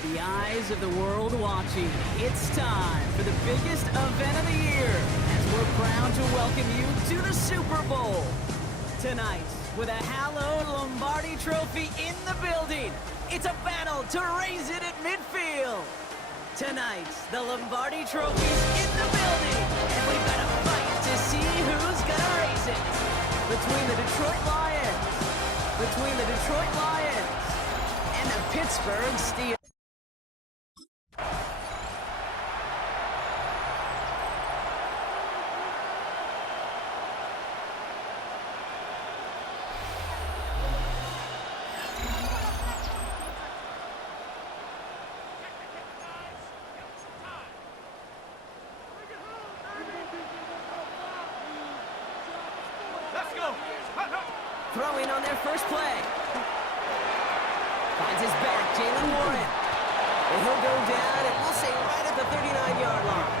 With the eyes of the world watching, it's time for the biggest event of the year as we're proud to welcome you to the Super Bowl. Tonight, with a hallowed Lombardi trophy in the building, it's a battle to raise it at midfield. Tonight, the Lombardi trophy's in the building, and we've got a fight to see who's gonna raise it. Between the Detroit Lions and the Pittsburgh Steelers. Throwing on their first play. Finds his back, Jalen Warren. And he'll go down, and we'll say right at the 39-yard line.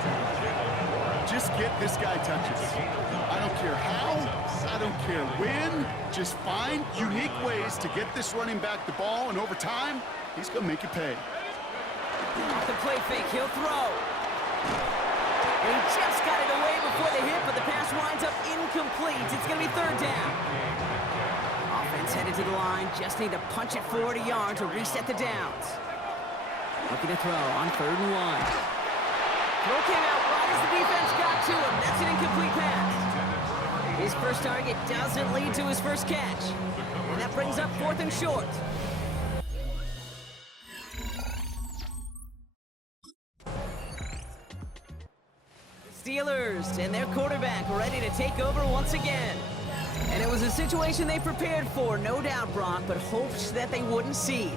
Just get this guy touches. I don't care how, I don't care when. Just find unique ways to get this running back the ball, and over time, he's going to make you pay. Off the play fake, he'll throw. And he just got it away before the hit, but the pass winds up incomplete. It's going to be third down. Offense headed to the line. Just need to punch it 40 yards to reset the downs. Looking to throw on 3rd and 1. Throw came out right as the defense got to him. That's an incomplete pass. His first target doesn't lead to his first catch. And that brings up 4th and short. Steelers and their quarterback ready to take over once again. And it was a situation they prepared for, no doubt, Brock, but hoped that they wouldn't see.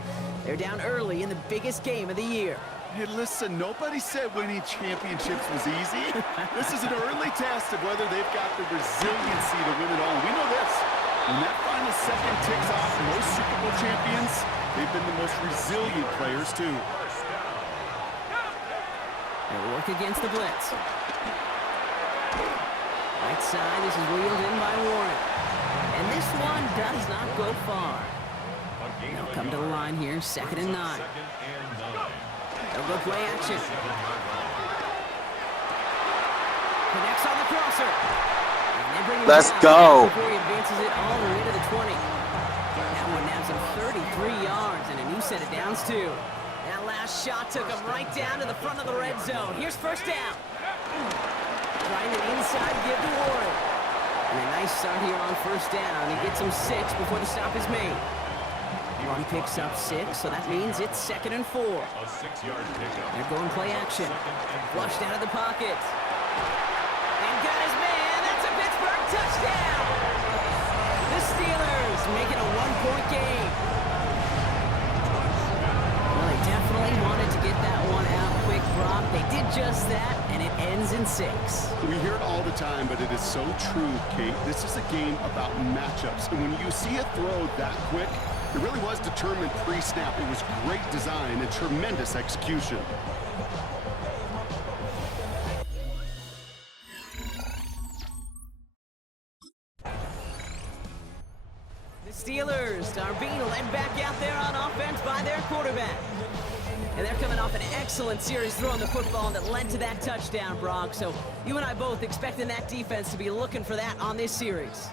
They're down early in the biggest game of the year. Hey, listen, nobody said winning championships was easy. This is an early test of whether they've got the resiliency to win it all. We know this. When that final second ticks off, most Super Bowl champions, they've been the most resilient players, too. They'll work against the blitz. Right side, this is wheeled in by Warren. And this one does not go far. They'll come to the line here, 2nd and 9. They'll go play action. Connects on the crosser. And they bring him Let's down go. before he advances it all the way to the 20. That one nabs him 33 yards and a new set of downs, too. That last shot took him right down to the front of the red zone. Here's first down. Trying an inside give to Warren. And a nice start here on first down. He gets him 6 before the stop is made. He picks up 6, so that means it's 2nd and 4. They're going play action. Flushed out of the pocket. And got his man. That's a Pittsburgh touchdown. The Steelers make it a 1-point game. Well, they definitely wanted to get that one out quick, Brock. They did just that, and it ends in 6. We hear it all the time, but it is so true, Kate. This is a game about matchups. And when you see a throw that quick, it really was determined pre-snap. It was great design and tremendous execution. The Steelers are being led back out there on offense by their quarterback. And they're coming off an excellent series throwing the football that led to that touchdown, Brock. So you and I both expecting that defense to be looking for that on this series.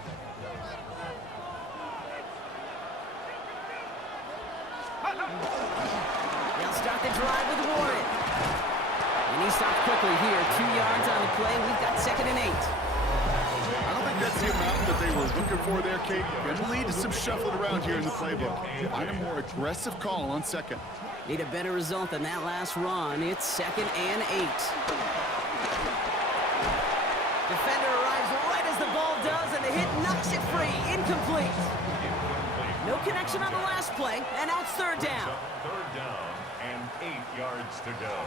They'll start the drive with Warren. And he stopped quickly here. 2 yards on the play. We've got 2nd and 8. I don't think that's the amount that they were looking for there, Kate. Going to lead to some shuffling around here in the playbook. Find a more aggressive call on 2nd. Need a better result than that last run. It's 2nd and 8. Defender arrives right as the ball does, and the hit knocks it free. Incomplete. No connection on the last play, and now it's 3rd down. 3rd down and 8 yards to go.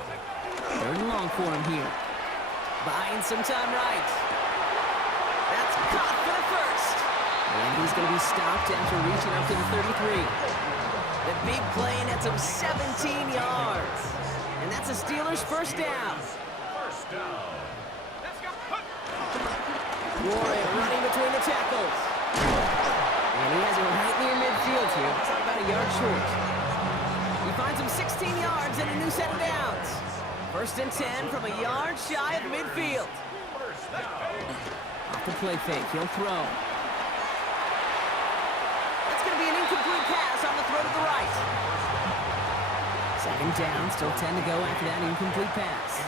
3rd and long for him here. Buying some time right. That's caught for the first. And he's going to be stopped after reaching up to the 33. The big play nets him 17 yards. And that's a Steelers first down. First down. Warren running between the tackles. And he has it right near midfield here. It's about a yard short. He finds him 16 yards and a new set of downs. First and 10 from a yard shy of midfield. Off the play fake, he'll throw. That's going to be an incomplete pass on the throw to the right. Second down, still 10 to go after that incomplete pass.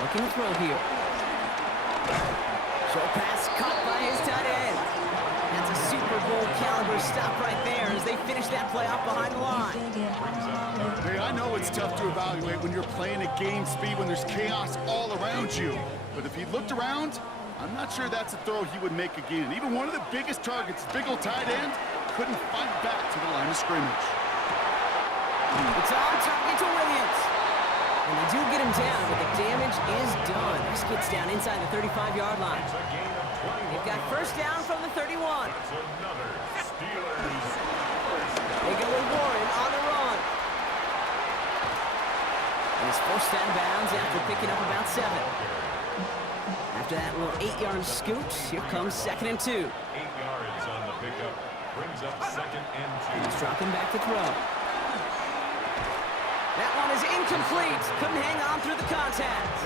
Looking to throw here. Short pass caught by his tight end. That's a Super Bowl caliber stop right there as they finish that play off behind the line. Hey, I know it's tough to evaluate when you're playing at game speed when there's chaos all around you. But if he looked around, I'm not sure that's a throw he would make again. Even one of the biggest targets, big old tight end, couldn't fight back to the line of scrimmage. It's on target to Williams. And they do get him down, but the damage is done. This gets down inside the 35-yard line. They've got first down from the 31. They go with Warren on the run. And he's forced out of bounds after picking up about 7. After that little 8-yard scoot, here comes 2nd and 2. 8 yards on the pickup. Brings up 2nd and 2. He's dropping back to throw. That one is incomplete. Couldn't hang on through the contact.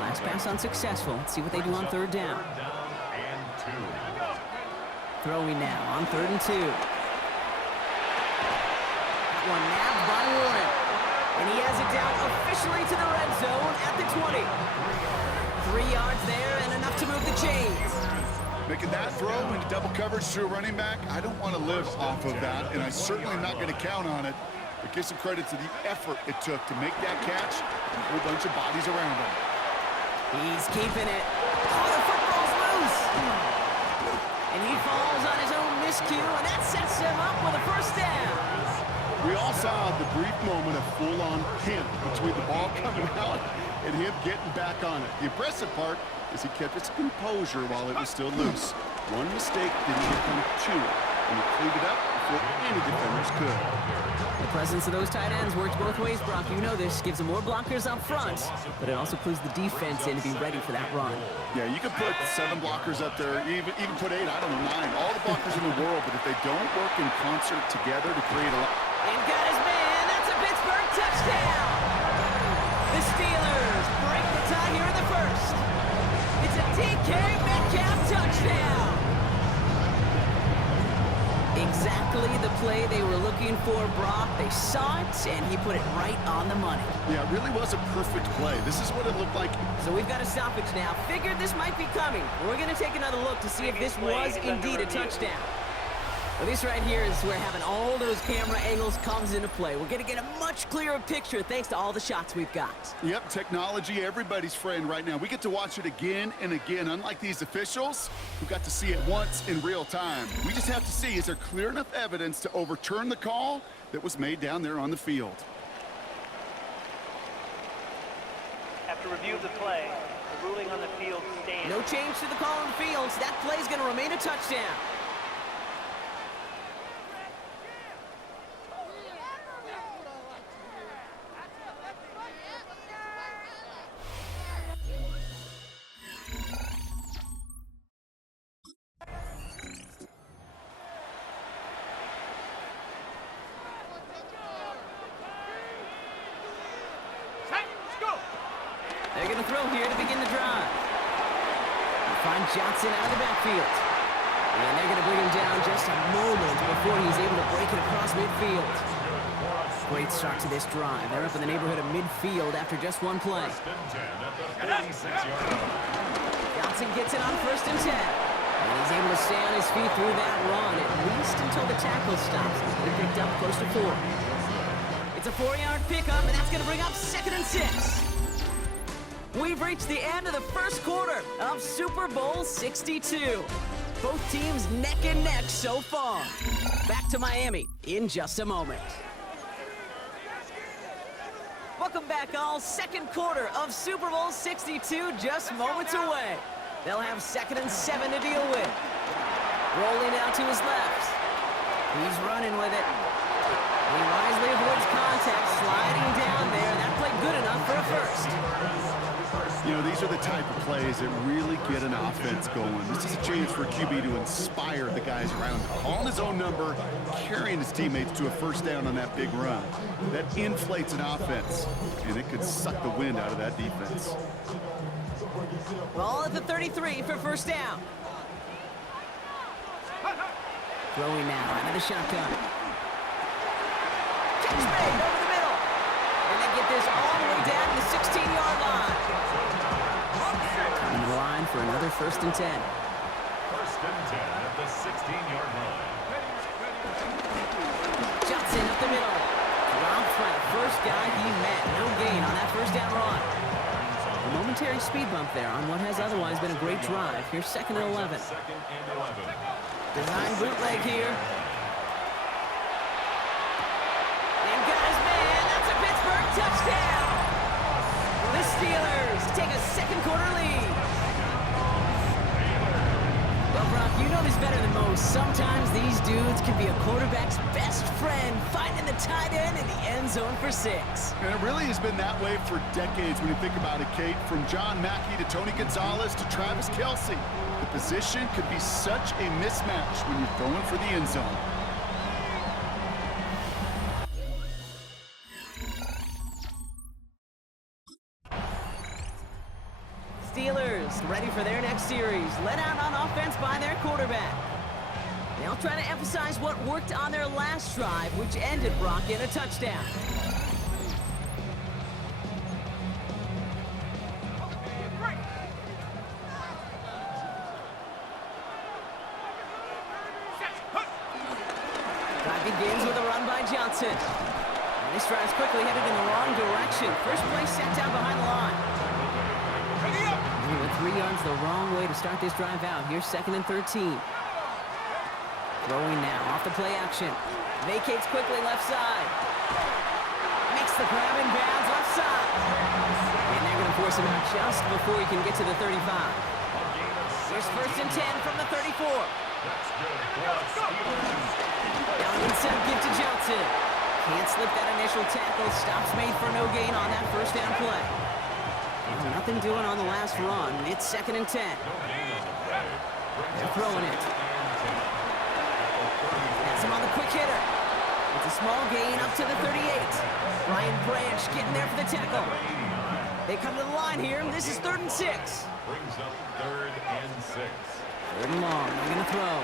Last pass unsuccessful. Let's see what they do on 3rd down. Throwing now on 3rd and 2. That one nabbed by Warren. And he has it down officially to the red zone at the 20. 3 yards there and enough to move the chains. Making that throw into double coverage to a running back, I don't want to live off of that, and I certainly am not going to count on it. But give some credit to the effort it took to make that catch. A whole bunch of bodies around him. He's keeping it. Oh, the football's loose. And he falls on his own miscue, and that sets him up with a first down. We all saw the brief moment of full-on pimp between the ball coming out and him getting back on it. The impressive part is he kept his composure while it was still loose. One mistake didn't become 2, and he cleaned it up before any defenders could. The presence of those tight ends works both ways, Brock. You know this. Gives them more blockers up front, but it also clues the defense in to be ready for that run. Yeah, you could put 7 blockers up there, even put 8, I don't know, 9. All the blockers in the world, but if they don't work in concert together to create a... And got his man. That's a Pittsburgh touchdown. The Steelers break the tie here in the first. It's a DK Metcalf touchdown. Exactly the play they were looking for, Brock. They saw it, and he put it right on the money. Yeah, it really was a perfect play. This is what it looked like. So we've got a stoppage now. Figured this might be coming. We're going to take another look to see if this was indeed a touchdown. Well, this right here is where having all those camera angles comes into play. We're going to get a much clearer picture thanks to all the shots we've got. Yep, technology, everybody's friend right now. We get to watch it again and again, unlike these officials who got to see it once in real time. We just have to see, is there clear enough evidence to overturn the call that was made down there on the field? After review of the play, the ruling on the field stands. No change to the call on the field, so that play's going to remain a touchdown. They're going to throw here to begin the drive. They find Johnson out of the backfield. And they're going to bring him down just a moment before he's able to break it across midfield. Great start to this drive. They're up in the neighborhood of midfield after just one play. Johnson gets it on 1st and 10. And he's able to stay on his feet through that run, at least until the tackle stops. He picked up close to 4. It's a 4-yard pickup, and that's going to bring up 2nd and 6. We've reached the end of the first quarter of Super Bowl 62. Both teams neck and neck so far. Back to Miami in just a moment. Welcome back, all. Second quarter of Super Bowl 62 just moments away. They'll have 2nd and 7 to deal with. Rolling out to his left. He's running with it. He wisely avoids contact, sliding down there. That played good enough for a first. You know, these are the type of plays that really get an offense going. This is a chance for a QB to inspire the guys around him. Calling his own number, carrying his teammates to a first down on that big run. That inflates an offense, and it could suck the wind out of that defense. Ball at the 33 for first down. Throwing now out of the shotgun. Catch made over the middle. And they get this all the way down to the 16-yard line. Coming to the line for another first and 10. First and 10 at the 16-yard line. Johnson up the middle. Dropped by the first guy he met. No gain on that first down run. A momentary speed bump there on what has otherwise been a great drive. Here's second and 11. Second and 11. Design bootleg here. And guys, man, that's a Pittsburgh touchdown. The Steelers take a second quarter lead. Well, Brock, you know this better than most. Sometimes these dudes can be a quarterback's best friend, finding the tight end in the end zone for 6. And it really has been that way for decades when you think about it, Kate. From John Mackey to Tony Gonzalez to Travis Kelce. The position could be such a mismatch when you're throwing for the end zone. Steelers ready for their next series. Let out on offense by their quarterback. They'll try to emphasize what worked on their last drive, which ended Brock in a touchdown. Drive begins with a run by Johnson. And this drive's quickly headed in the wrong direction. First play set down behind the line. He went 3 yards the wrong way to start this drive out. Here's second and 13. Throwing now off the play action. Vacates quickly left side. Makes the grab in bounds left side. And they're going to force him out just before he can get to the 35. Here's first and 10 from the 34. Now an inside give to Johnson. Can't slip that initial tackle. Stops made for no gain on that first down play. Well, nothing doing on the last run. It's second and 10. They're throwing it. That's him on the quick hitter. It's a small gain up to the 38. Ryan Branch getting there for the tackle. They come to the line here. This is third and 6. Brings up third and 6. Third and long. They're going to throw.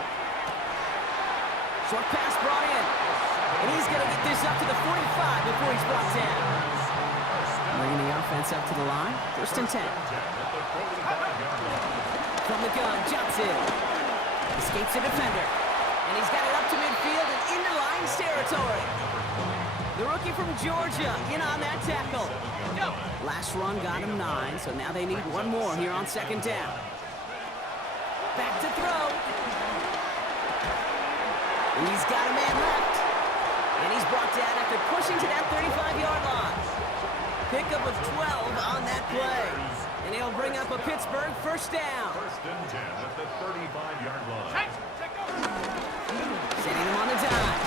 Short pass brought in. And he's going to get this up to the 45 before he's brought down. Bringing the offense up to the line. First and 10. From the gun, Johnson. Escapes the defender. And he's got it up to midfield and into Lions territory. The rookie from Georgia in on that tackle. Last run got him 9, so now they need one more here on second down. Back to throw. He's got a man left. And he's brought down after pushing to that 35-yard line. Pickup of 12 on that play. And he'll bring up a Pittsburgh first down. First and 10 at the 35-yard line. Setting him on the dime.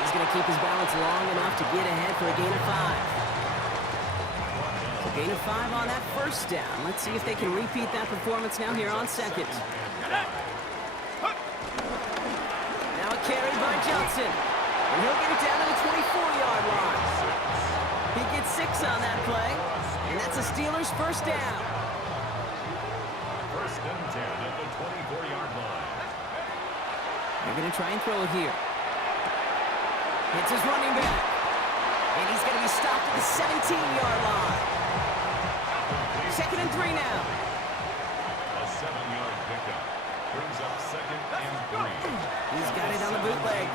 He's going to keep his balance long enough to get ahead for a gain of 5. So gain of 5 on that first down. Let's see if they can repeat that performance now here on second. Now a carry by Johnson. And he'll get it down to the 24-yard line. He gets 6 on that play. And that's a Steelers first down. First and 10 at the 24-yard line. They're going to try and throw it here. It's his running back. And he's going to be stopped at the 17-yard line. Second and 3 now. A 7-yard pickup. Brings up second and 3. He's got it on the bootleg.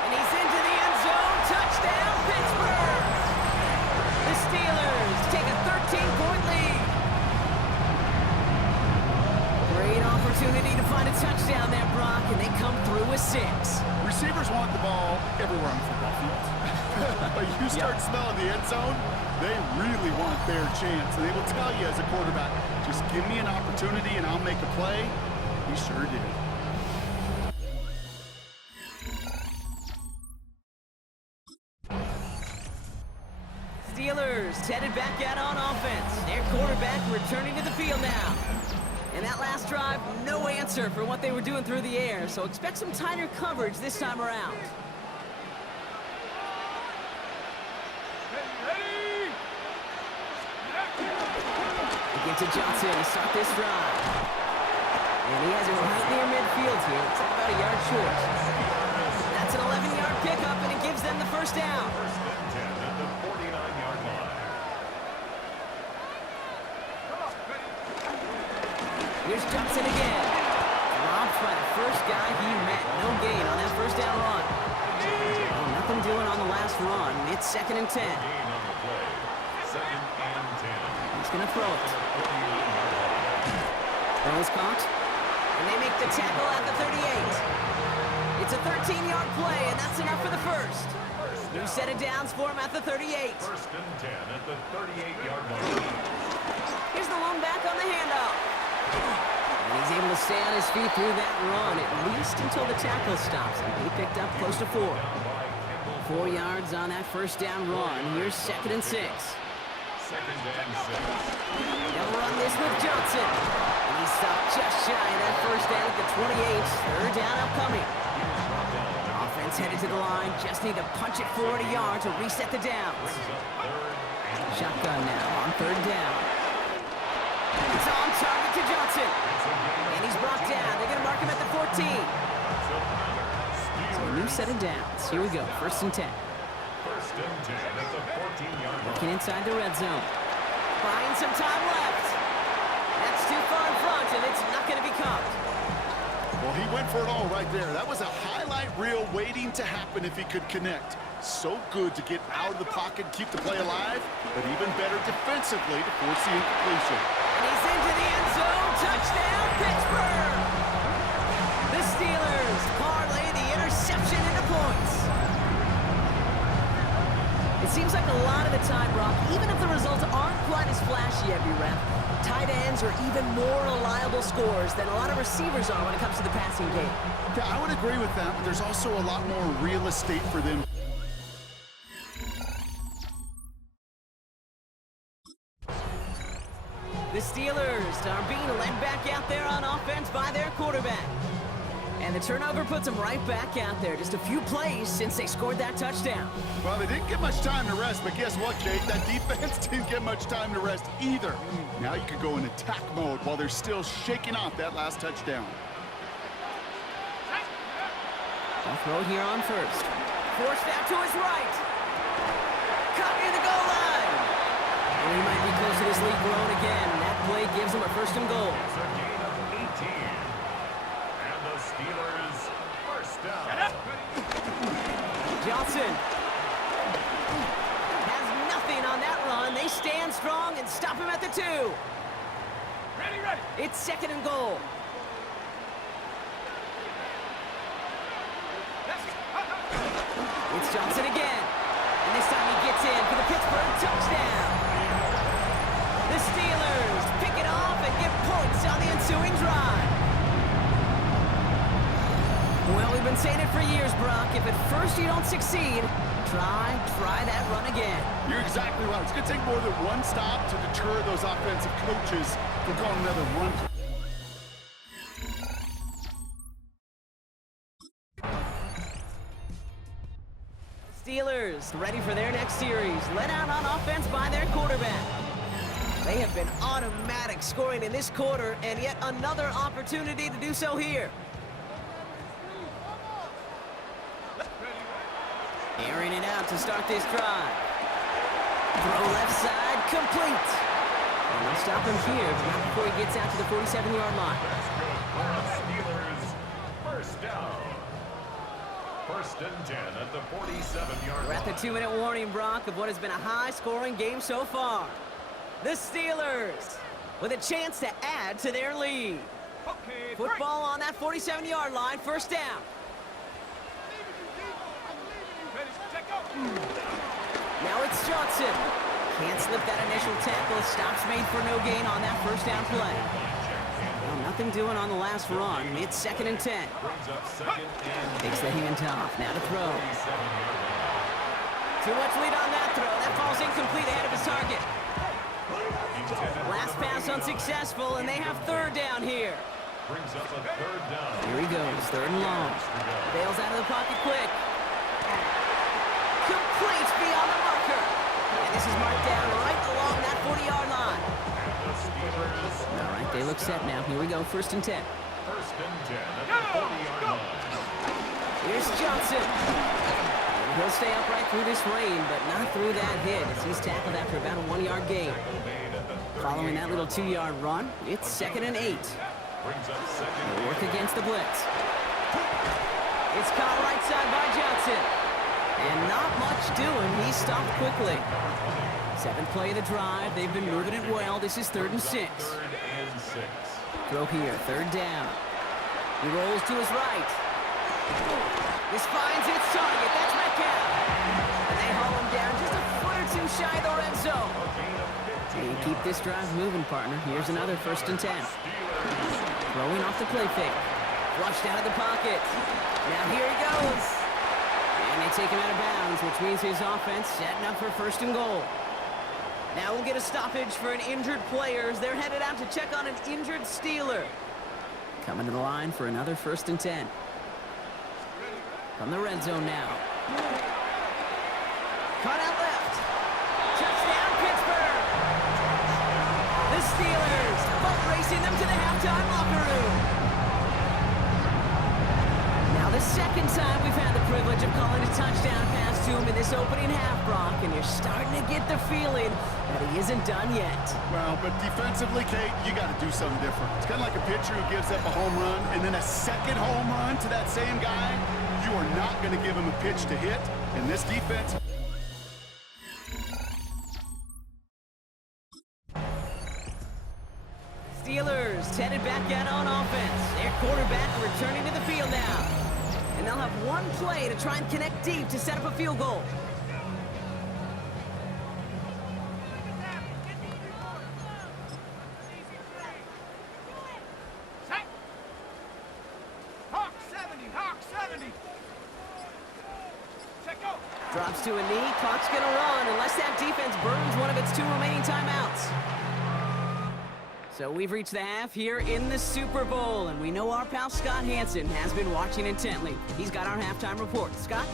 And he's into the end zone. Touchdown, Pittsburgh! The Steelers take a 13-point lead. Great opportunity to find a touchdown there, Brock, and they come through with 6. Receivers want the ball everywhere on the football field. But you start smelling the end zone, they really want their chance. And they will tell you as a quarterback, just give me an opportunity and I'll make a play. He sure did. Steelers headed back out on offense. Their quarterback returning to the field now. And that last drive, no answer for what they were doing through the air, so expect some tighter coverage this time around. Again to Johnson to start this drive. And he has it right near midfield here. It's like about a yard short. That's an 11-yard pickup, and it gives them the first down. First and 10 at the 49-yard line. Here's Johnson again. Robbed by the first guy he met. No gain on that first down run. Oh, nothing doing on the last run. It's 2nd and 10. Gain on the play. 2nd and 10. He's going to throw it. Throw is caught. And they make the tackle at the 38. It's a 13-yard play, and that's enough for the first. New set of downs for him at the 38. First and 10 at the 38-yard line. Here's the lone back on the handoff. And he's able to stay on his feet through that run, at least until the tackle stops. And he picked up close to 4. 4 yards on that first down run. Here's 2nd and 6. 2nd and 6. They'll run this with Johnson. And he stopped just shy of that first down at the 28. 3rd down upcoming. Offense headed to the line. Just need to punch it 40 yards to reset the downs. Shotgun now on 3rd down. It's on target to Johnson. And he's brought down. They're going to mark him at the 14. So a new set of downs. Here we go. 1st and 10. First and 10 at the 14-yard line. Looking inside the red zone. Buying some time left. That's too far in front, and it's not going to be caught. Well, he went for it all right there. That was a highlight reel waiting to happen if he could connect. So good to get out of the pocket, keep the play alive, but even better defensively to force the incompletion. And he's into the end zone. Touchdown, Pittsburgh! The Steelers parlay the interception into points. It seems like a lot of the time, Brock, even if the results aren't quite as flashy every rep, tight ends are even more reliable scorers than a lot of receivers are when it comes to the passing game. Yeah, I would agree with that, but there's also a lot more real estate for them. The Steelers are being led back out there on offense by their quarterback. And the turnover puts them right back out there. Just a few plays since they scored that touchdown. Well, they didn't get much time to rest, but guess what, Jake? That defense didn't get much time to rest either. Now you could go in attack mode while they're still shaking off that last touchdown. I'll throw here on 1st. Forced out to his right. Caught near the goal line. And he might be close to this league growing again. That play gives him a 1st and goal. It's a gain of 18. And the Steelers first down. Johnson has nothing on that run. They stand strong and stop him at the 2. Ready. It's 2nd and goal. It's Johnson again. And this time he gets in for the Pittsburgh touchdown. The Steelers pick it off and get points on the ensuing drive. Well, we've been saying it for years, Brock. If at first you don't succeed, try that run again. You're exactly right. It's going to take more than one stop to deter those offensive coaches from calling another run. Steelers ready for their next series. Led out on offense by their quarterback. They have been automatic scoring in this quarter, and yet another opportunity to do so here. Airing it out to start this drive. Throw left side, complete. And they'll stop him here, but not before he gets out to the 47-yard line. That's good for the Steelers. First down. 1st and 10 at the 47-yard line. We're at the 2-minute warning, Brock, of what has been a high-scoring game so far. The Steelers with a chance to add to their lead. Football on that 47-yard line, 1st down. Now it's Johnson. Can't slip that initial tackle. Stops made for no gain on that 1st down play. Well, nothing doing on the last run. It's 2nd and 10. Brings up 2nd and Takes the handoff. Now to throw. 47-yard line. Too much lead on that throw. That falls incomplete ahead of his target. Last pass unsuccessful, and they have third down here. Brings up a third down. Here he goes, third and long. Bails out of the pocket quick. Completes beyond the marker. And this is marked down right along that 40-yard line. The Steelers. All right, they look set now. Here we go, first and 10. First and 10 at the 40-yard line. Here's Johnson. And he'll stay upright through this rain, but not through that hit as he's tackled after about a 1-yard gain. Following that little 2-yard run, it's 2nd and 8. Brings up second. They'll work against the blitz. It's caught right side by Johnson. And not much doing. He stopped quickly. 7th play of the drive. They've been moving it well. This is 3rd and 6. Third and 6. Throw here, 3rd down. He rolls to his right. This finds its target. That's Metcalf. And they haul him down just a foot or two shy of the red zone. And keep this drive moving, partner. Here's another 1st and 10. Throwing off the play fake. Flushed out of the pocket. Now here he goes. And they take him out of bounds, which means his offense setting up for 1st and goal. Now we'll get a stoppage for an injured player as they're headed out to check on an injured Steeler. Coming to the line for another 1st and 10. From the red zone now. Caught out left. Touchdown, Pittsburgh. The Steelers boat racing them to the halftime locker room. Now the second time we've had the privilege of calling a touchdown pass to him in this opening half, Brock, and you're starting to get the feeling that he isn't done yet. Well, but defensively, Kate, you got to do something different. It's kind of like a pitcher who gives up a home run and then a second home run to that same guy. You are not going to give him a pitch to hit, and this defense... Steelers headed back out on offense. Their quarterback returning to the field now. And they'll have one play to try and connect deep to set up a field goal. Drops to a knee, clock's gonna run unless that defense burns one of its 2 remaining timeouts. So we've reached the half here in the Super Bowl, and we know our pal Scott Hansen has been watching intently. He's got our halftime report. Scott?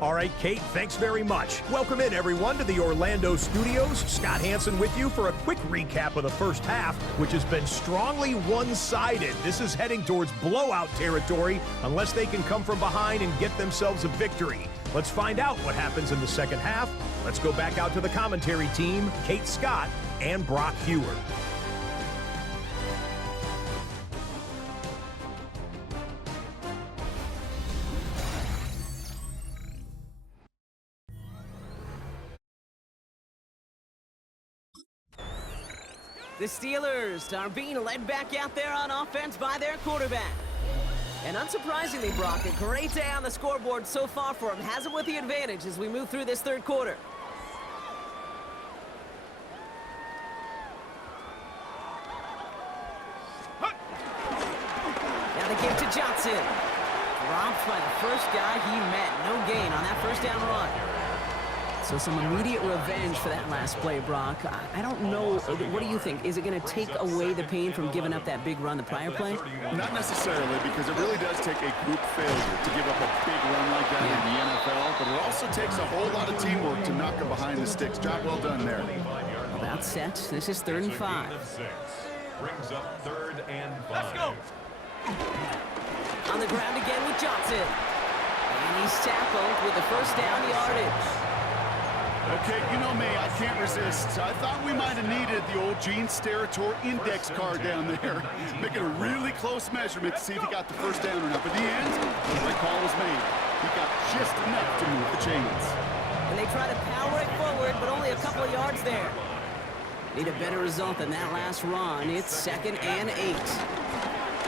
All right, Kate, thanks very much. Welcome in, everyone, to the Orlando studios. Scott Hansen with you for a quick recap of the first half, which has been strongly one-sided. This is heading towards blowout territory unless they can come from behind and get themselves a victory. Let's find out what happens in the second half. Let's go back out to the commentary team, Kate Scott and Brock Heward. The Steelers are being led back out there on offense by their quarterback. And unsurprisingly, Brock, a great day on the scoreboard so far for him. Has him with the advantage as we move through this third quarter. Now the give to Johnson. Dropped by the first guy he met. No gain on that first down run. So some immediate revenge for that last play, Brock. I don't know. What do you think? Is it going to take away the pain from giving up that big run the prior play? Not necessarily, because it really does take a group failure to give up a big run like that in the NFL, but it also takes a whole lot of teamwork to knock him behind the sticks. Job well done there. About set. This is 3rd and 5. Brings up 3rd and 5. Let's go. On the ground again with Johnson. And he's tackled with the first down yardage. Okay, you know me, I can't resist. I thought we might have needed the old Gene Steratore index card down there. Making a really close measurement to see if he got the first down or not. But in the end, the call was made. He got just enough to move the chains. And they try to power it forward, but only a couple of yards there. Need a better result than that last run. It's 2nd and 8.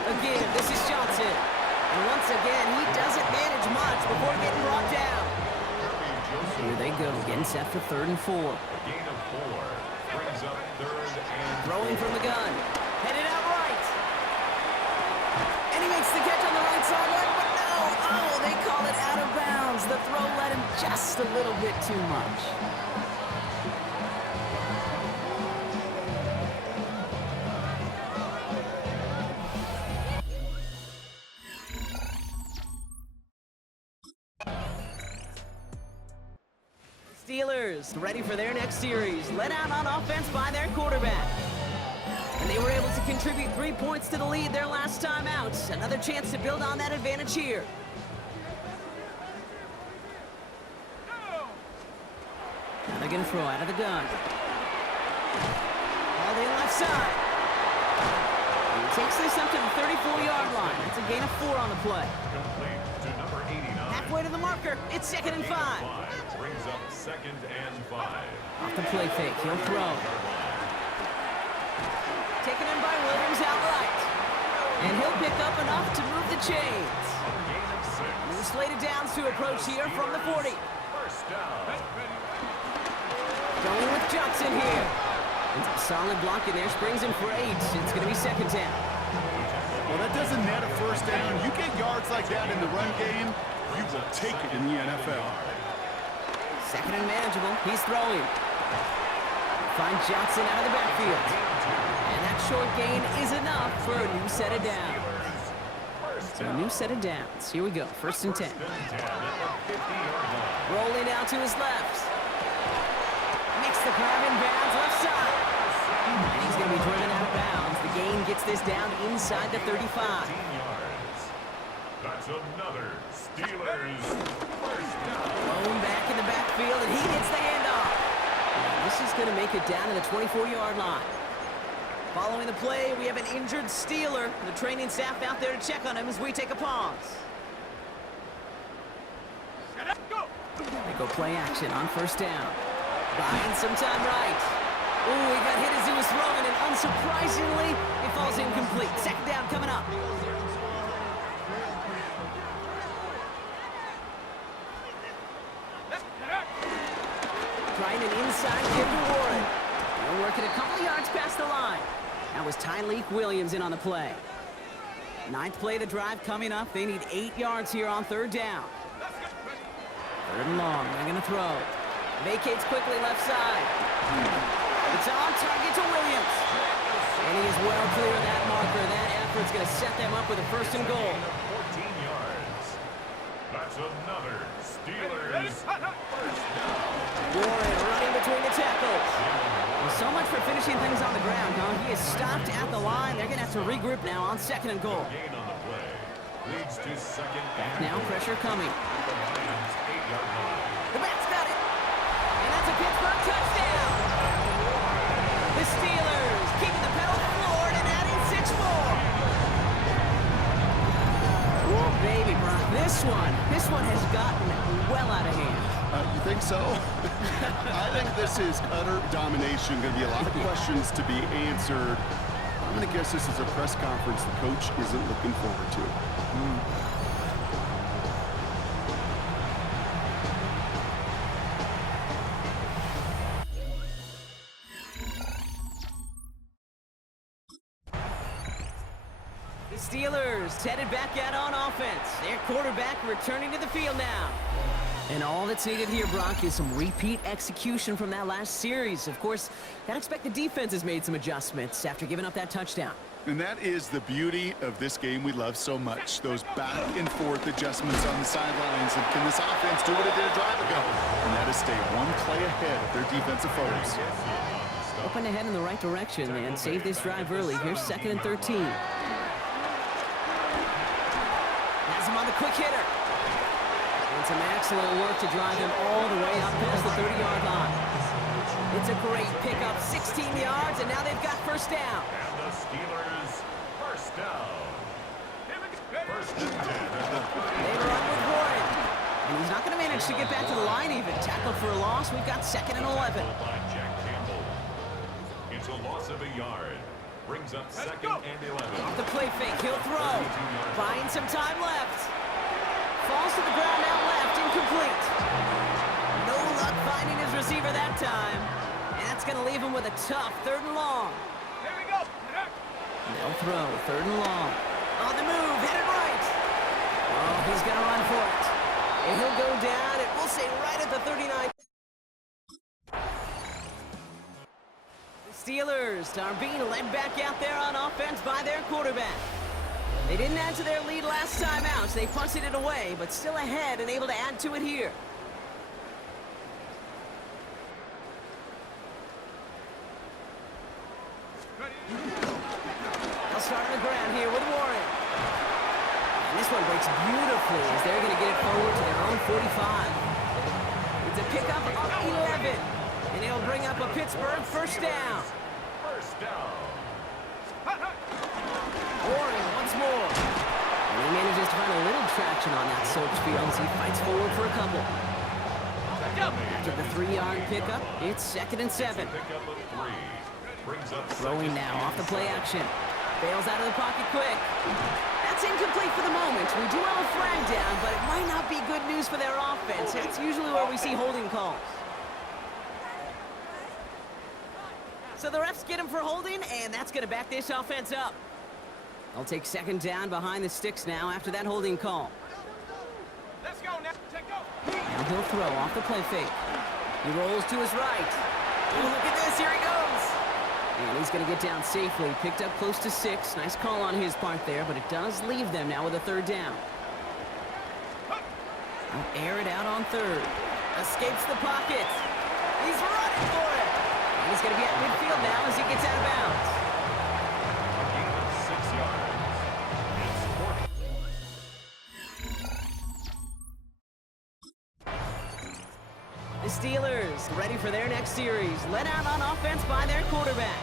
Again, this is Johnson. And once again, he doesn't manage much before getting brought down. Here they go, getting set for 3rd and 4. Gain of 4. Brings up 3rd and 4. Throwing from the gun. Headed out right. And he makes the catch on the right sideline, but no. Oh, they call it out of bounds. The throw led him just just a little bit too much. Steelers ready for their next series, led out on offense by their quarterback. And they were able to contribute 3 points to the lead their last time out. Another chance to build on that advantage here. Now they're going to throw out of the gun. All in left side. He takes this up to the 34-yard line. That's a gain of 4 on the play. Complete to number 89. Halfway to the marker. It's 2nd and 5. Brings up 2nd and 5. Off the play fake. He'll throw. Taken in by Williams outright. And he'll pick up enough to move the chains. Gain of 6. New slated downs to approach here from the 40. First down. Going with Johnson here. And solid block in there. Springs him for 8. It's going to be 2nd down. Well, that doesn't net a first down. You get yards like that in the run game, you will take it in the NFL. 2nd and manageable. He's throwing. Find Johnson out of the backfield. And that short gain is enough for a new set of downs. So a new set of downs. Here we go. 1st and 10. Rolling out to his left. Makes the grab in bounds left side. And he's going to be driven out of bounds. The gain gets this down inside the 35. That's another Steelers first down. Thrown back in the backfield, and he gets the handoff. This is going to make it down to the 24-yard line. Following the play, we have an injured Steeler. The training staff out there to check on him as we take a pause. They go play action on 1st down. Buying some time right. Ooh, he got hit as he was throwing, and unsurprisingly, it falls incomplete. 2nd down coming up. Trying an inside give to Warren. They're working a couple of yards past the line. That was Tyleek Williams in on the play. 9th play of the drive coming up. They need 8 yards here on 3rd down. 3rd and long. They're going to throw. Vacates quickly left side. It's on target to Williams. And he is well clear of that marker. That effort's going to set them up with a 1st and goal. 14 yards. That's another Steelers first down. Warren running between the tackles. Well, so much for finishing things on the ground, huh? He is stopped at the line. They're going to have to regroup now on 2nd and goal. Gain on the play. Leads to 2nd and Now pressure coming. the Lions 8-yard line. The back's got it. And that's a Pittsburgh touchdown. The Steelers keeping the pedal floored and adding 6 more. Oh, baby, Brock. This one has gotten well out of hand. You think so? I think this is utter domination. Going to be a lot of questions to be answered. I'm going to guess this is a press conference the coach isn't looking forward to. The Steelers headed back out on offense. Their quarterback returning to the field now. And all that's needed here, Brock, is some repeat execution from that last series. Of course, gotta expect the defense has made some adjustments after giving up that touchdown. And that is the beauty of this game we love so much. Those back and forth adjustments on the sidelines. And can this offense do what it did a drive ago? And that is stay one play ahead of their defensive foes. Open ahead in the right direction and save this drive early. Here's 2nd and 13. Has him on the quick hitter. And some excellent work to drive him all the way up past the 30-yard line. It's a great pickup, 16 yards, and now they've got 1st down. And the Steelers first down. 1st and 10 at the 5. They run with Warren. And he's not going to manage to get back to the line even. Tackled for a loss. We've got 2nd and 11. By Jack Campbell. It's a loss of a yard. Brings up 2nd and 11. Off the play fake, he'll throw. Buying some time left. Falls to the ground out left, incomplete. No luck finding his receiver that time. And that's going to leave him with a tough 3rd and long. Here we go. They'll throw, 3rd and long. On the move, headed right. Oh, he's going to run for it. And he'll go down, and we'll say right at the 39. The Steelers are being led back out there on offense by their quarterback. They didn't add to their lead last time out, so they punted it away, but still ahead and able to add to it here. They'll start on the ground here with Warren. And this one breaks beautifully as they're going to get it forward to their own 45. It's a pickup of 11, and it'll bring up a Pittsburgh first down. First down. Warren once more. And he manages to find a little traction on that search field as he fights forward for a couple. After the 3-yard pickup, it's 2nd and 7. Pickup of 3. Brings up Throwing now off the play action. Bails out of the pocket quick. That's incomplete for the moment. We do have a flag down, but it might not be good news for their offense. That's usually where we see holding calls. So the refs get him for holding, and that's going to back this offense up. They'll take 2nd down behind the sticks now after that holding call. Let's go now. Take go. Now he'll throw off the play fake. He rolls to his right. Ooh, look at this. Here he goes. And he's going to get down safely. Picked up close to 6. Nice call on his part there, but it does leave them now with a 3rd down. They'll air it out on 3rd. Escapes the pocket. He's running for it. And he's going to be at midfield now as he gets out of bounds. a gain of 6 yards. It's 40. The Steelers ready for their next series. Led out on offense by their quarterback.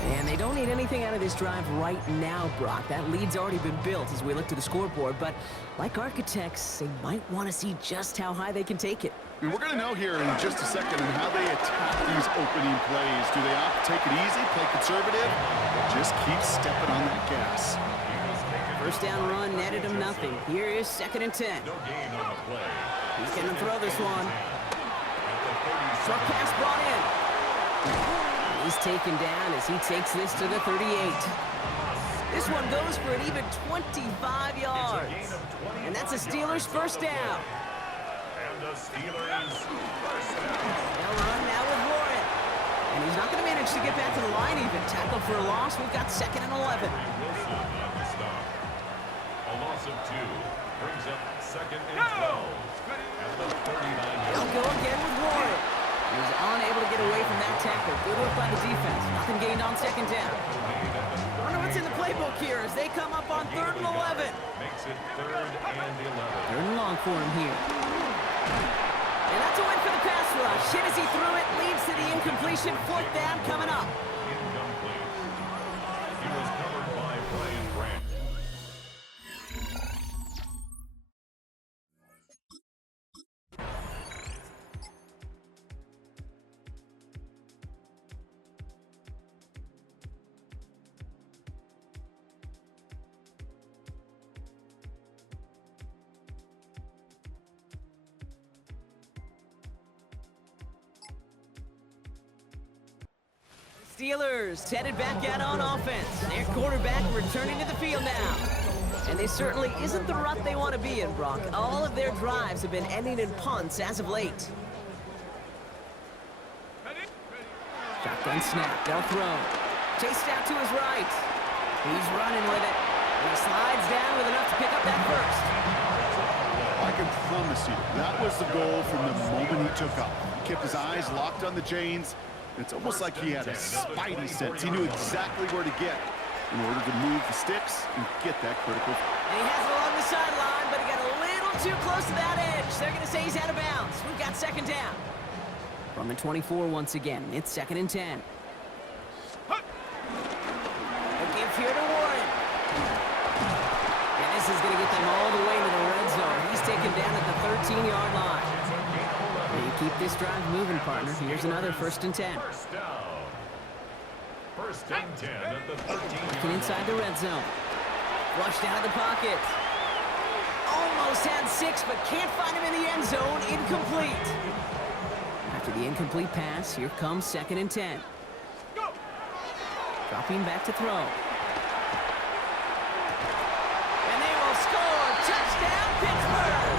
And they don't need anything out of this drive right now, Brock. That lead's already been built as we look to the scoreboard. But like architects, they might want to see just how high they can take it. And we're going to know here in just a second on how they attack these opening plays. Do they opt to take it easy, play conservative, or just keep stepping on that gas? First down run netted him nothing. Here is 2nd and 10. No gain on the play. He's going to throw this one. At the 37. Short pass brought in. He's taken down as he takes this to the 38. This one goes for an even 25 yards. And that's a Steelers first down. And the Steelers first down. They'll run now with Warren. And he's not going to manage to get back to the line even. Tackle for a loss. We've got 2nd and 11. Wilson on the stop. A loss of 2 brings up 2nd and 12. At the 39. They'll go again with Warren. He's unable to get away from that tackle. Good work by the defense. Nothing gained on 2nd down. I wonder what's in the playbook here as they come up on 3rd and 11. Makes it 3rd and 11. 3rd and long for him here. And that's a win for the pass rush. Hit as he threw it, leads to the incompletion. 4th down coming up. Incomplete. He was covered by Brian Brandt. Steelers headed back out on offense. Their quarterback returning to the field now. And this certainly isn't the rut they want to be in, Brock. All of their drives have been ending in punts as of late. Shotgun snap, they'll throw. Chased out to his right. He's running with it. And he slides down with enough to pick up that first. I can promise you, that was the goal from the moment he took off. He kept his eyes locked on the chains. It's almost like he had a spidey sense. He knew exactly where to get in order to move the sticks and get that critical. And he has it along the sideline, but he got a little too close to that edge. They're going to say he's out of bounds. We've got 2nd down. From the 24 once again, it's 2nd and 10. A give here to Warren. And this is going to get them all the way into the red zone. He's taken down at the 13-yard line. And you keep this drive moving, partner. Here's another 1st and 10. First down. 1st and 10 at the 13. Looking inside the red zone. Flushed out of the pocket. Almost had 6, but can't find him in the end zone. Incomplete. After the incomplete pass, here comes 2nd and 10. Dropping back to throw. And they will score. Touchdown, Pittsburgh!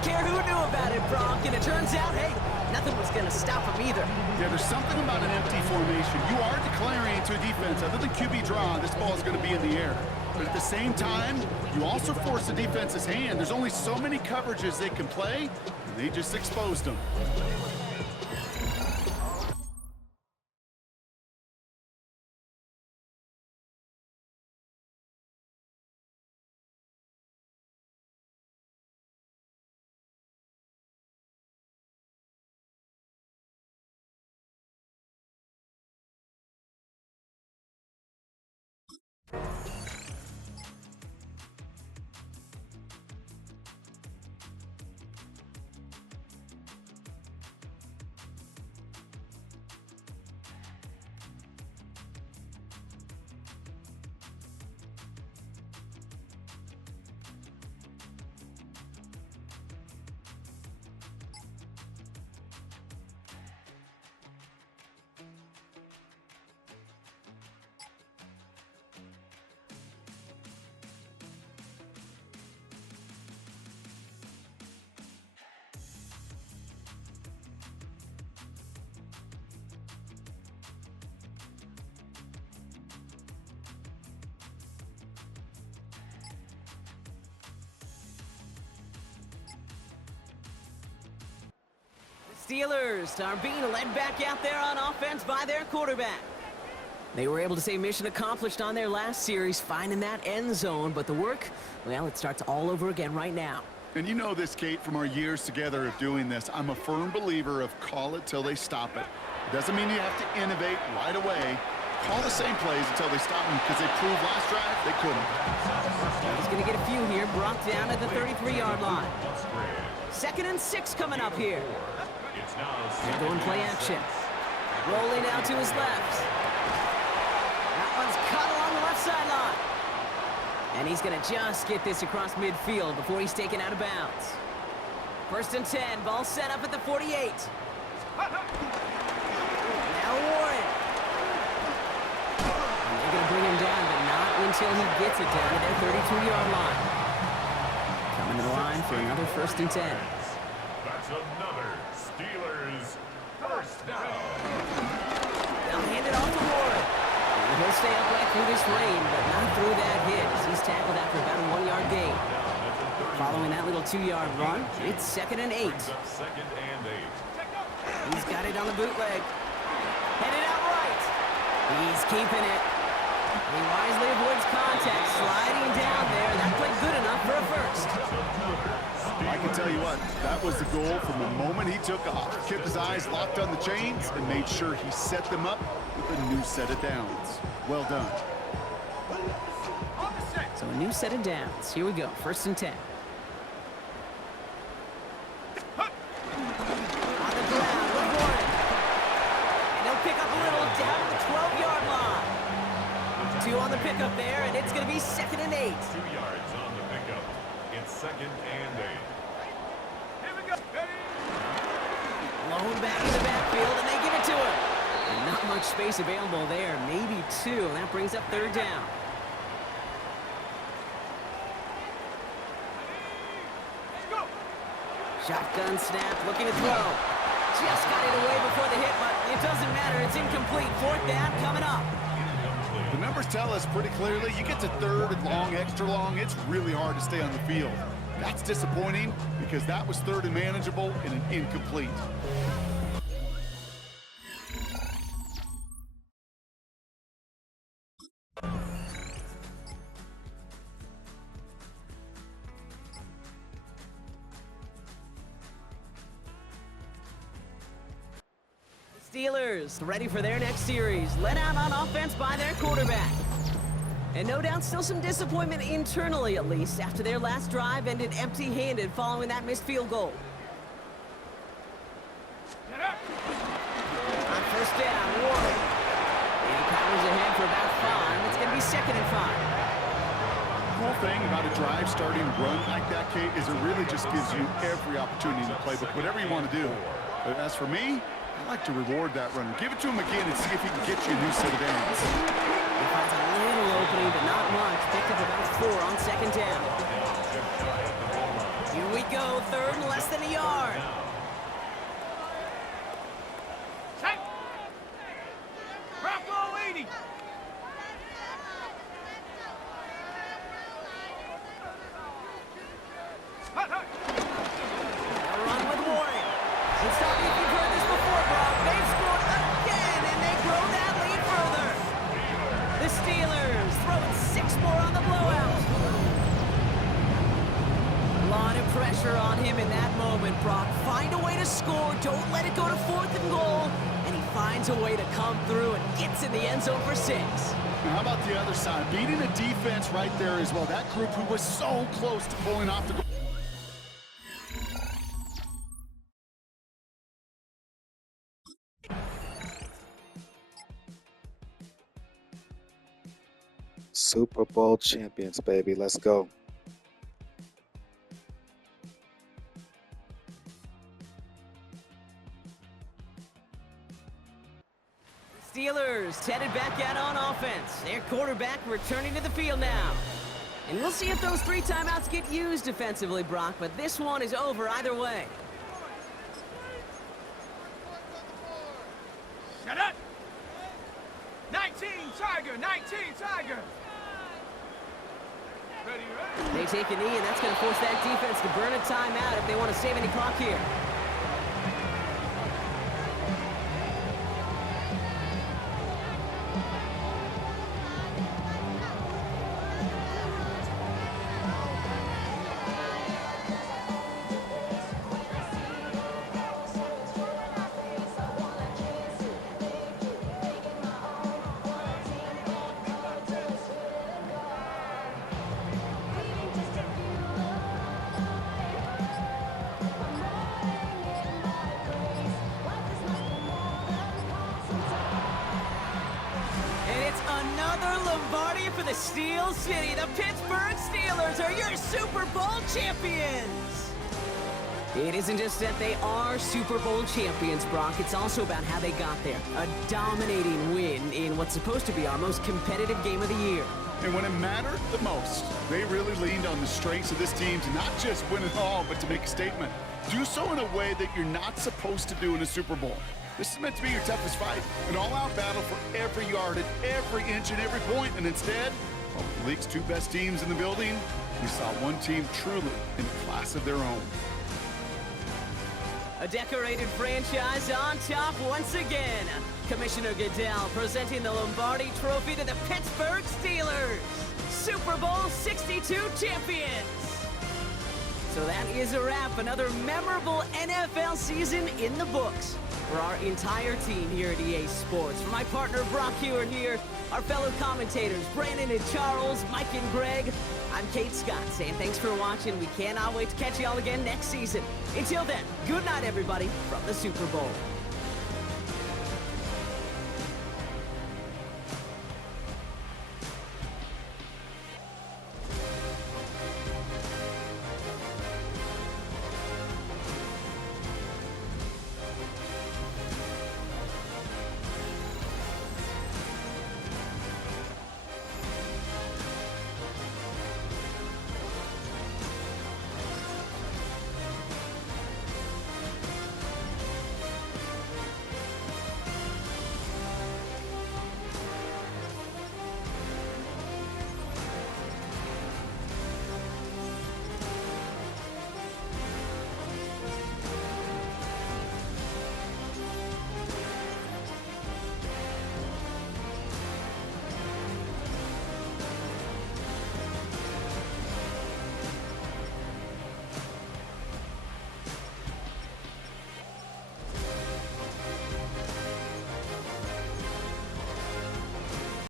Didn't care who knew about it, Bronk, and it turns out, hey, nothing was going to stop him either. Yeah, there's something about an empty formation. You are declaring to a defense, other than QB draw, this ball is going to be in the air. But at the same time, you also force the defense's hand. There's only so many coverages they can play, and they just exposed them. Steelers are being led back out there on offense by their quarterback. They were able to say mission accomplished on their last series, finding that end zone, but the work, well, it starts all over again right now. And you know this, Kate, from our years together of doing this. I'm a firm believer of call it till they stop it. It doesn't mean you have to innovate right away. Call the same plays until they stop them, because they proved last drive they couldn't. He's going to get a few here, brought down at the 33-yard line. 2nd and 6 coming up here. They're going play action. Rolling out to his left. That one's caught along the left sideline. And he's going to just get this across midfield before he's taken out of bounds. 1st and 10, ball set up at the 48. Now Warren. And they're going to bring him down, but not until he gets it down to their 32-yard line. Coming to the line for another 1st and 10. That's another Steelers first down. They'll hand it off to Warren. And he'll stay upright through this rain, but not through that hit, as he's tackled after about a 1-yard gain. Following that little 2-yard run, it's 2nd and 8. Second and 8. He's got it on the bootleg. Headed out right. He's keeping it. He wisely avoids contact, sliding down there. That played good enough for a first. I can tell you what, that was the goal from the moment he took off. Kept his eyes locked on the chains and made sure he set them up with a new set of downs. Well done. So a new set of downs. Here we go, 1st and 10. On the ground, with Warren. And he'll pick up a little down at the 12-yard line. 2 on the pickup there, and it's going to be 2nd and 8. 2 yards on the pickup. It's 2nd and 8. Here we go. Blown back in the backfield, and they give it to him. And not much space available there, maybe 2, and that brings up 3rd down. Let's go. Shotgun snap, looking to throw. Just got it away before the hit, but it doesn't matter. It's incomplete. 4th down coming up. The numbers tell us pretty clearly, you get to 3rd and long, extra long, it's really hard to stay on the field. That's disappointing because that was 3rd and manageable and an incomplete. Steelers ready for their next series, led out on offense by their quarterback. And no doubt still some disappointment internally, at least, after their last drive ended empty-handed following that missed field goal. On 1st down, Warren. And he powers ahead for about 5. It's going to be 2nd and 5. The whole thing about a drive starting run like that, Kate, is it really just gives you every opportunity in the playbook, whatever you want to do. But as for me, I like to reward that runner. Give it to him again and see if he can get you a new set of downs. He finds a little opening, but not much. Picked up about 4 on 2nd down. Here we go, 3rd and less yard. Set. Bravo 80. Hut, hut. A run with Warren. Let's stop me if you've heard this before, Brock. They've scored again, and they grow that lead further. The Steelers throwing 6 more on the blowout. A lot of pressure on him in that moment, Brock. Find a way to score. Don't let it go to 4th and goal. And he finds a way to come through and gets in the end zone for 6. Now, how about the other side? Beating a defense right there as well. That group who was so close to pulling off the goal. Super Bowl champions, baby. Let's go. Steelers headed back out on offense. Their quarterback returning to the field now. And we'll see if those 3 timeouts get used defensively, Brock, but this one is over either way. Shut up. 19 Tiger. 19 Tiger. Ready, ready. They take a knee, and that's going to force that defense to burn a timeout if they want to save any clock here. For the Steel City, the Pittsburgh Steelers are your Super Bowl champions! It isn't just that they are Super Bowl champions, Brock. It's also about how they got there. A dominating win in what's supposed to be our most competitive game of the year. And when it mattered the most, they really leaned on the strengths of this team to not just win it all, but to make a statement. Do so in a way that you're not supposed to do in a Super Bowl. This is meant to be your toughest fight, an all-out battle for every yard and every inch and every point. And instead, of the league's 2 best teams in the building, we saw one team truly in a class of their own. A decorated franchise on top once again. Commissioner Goodell presenting the Lombardi Trophy to the Pittsburgh Steelers, Super Bowl 62 champions. So that is a wrap. Another memorable NFL season in the books for our entire team here at EA Sports. For my partner Brock Hewitt here, our fellow commentators Brandon and Charles, Mike and Greg, I'm Kate Scott saying thanks for watching. We cannot wait to catch you all again next season. Until then, good night everybody from the Super Bowl.